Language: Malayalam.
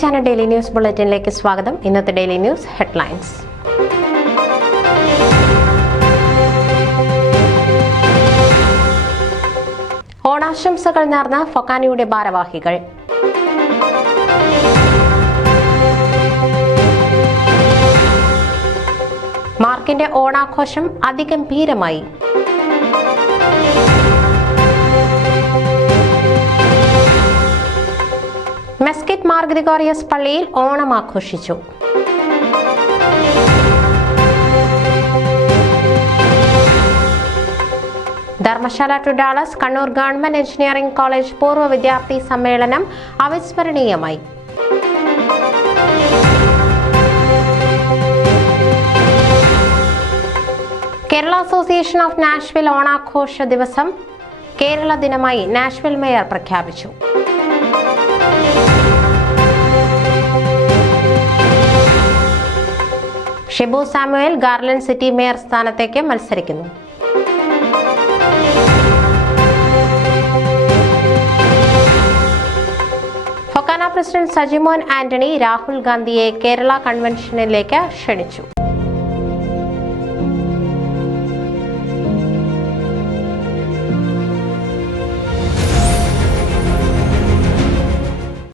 ചാനൽ ഡെയിലി ന്യൂസ് ബുള്ളറ്റിനിലേക്ക് സ്വാഗതം. ഇന്നത്തെ ഡെയിലി ന്യൂസ് ഹെഡ്ലൈൻസ്. ഓണാശംസകൾ നേർന്ന ഫൊക്കാനയുടെ ഭാരവാഹികൾ. മാർക്കിന്റെ ഓണാഘോഷം അതിഗംഭീരമായി. മെസ്കിറ്റ് മാർ ഗ്രിഗോറിയസ് പള്ളിയിൽ ഓണം ആഘോഷിച്ചു. Dharamshala to Dallas Kannur government engineering college പൂർവ്വ വിദ്യാർത്ഥി സമ്മേളനം അവിസ്മരണീയമായി. കേരള അസോസിയേഷൻ ഓഫ് നാഷ്വിൽ ഓണാഘോഷ ദിവസം കേരള ദിനമായി നാഷ്വിൽ മേയർ പ്രഖ്യാപിച്ചു. Shibu Samuel Garland city mayor സ്ഥാനത്തേക്ക് മത്സരിക്കുന്നു. ഫൊക്കാന പ്രസിഡന്റ് സജിമോൻ ആന്റണി രാഹുൽ ഗാന്ധിയെ കേരള കൺവെൻഷനിലേക്ക് ക്ഷണിച്ചു.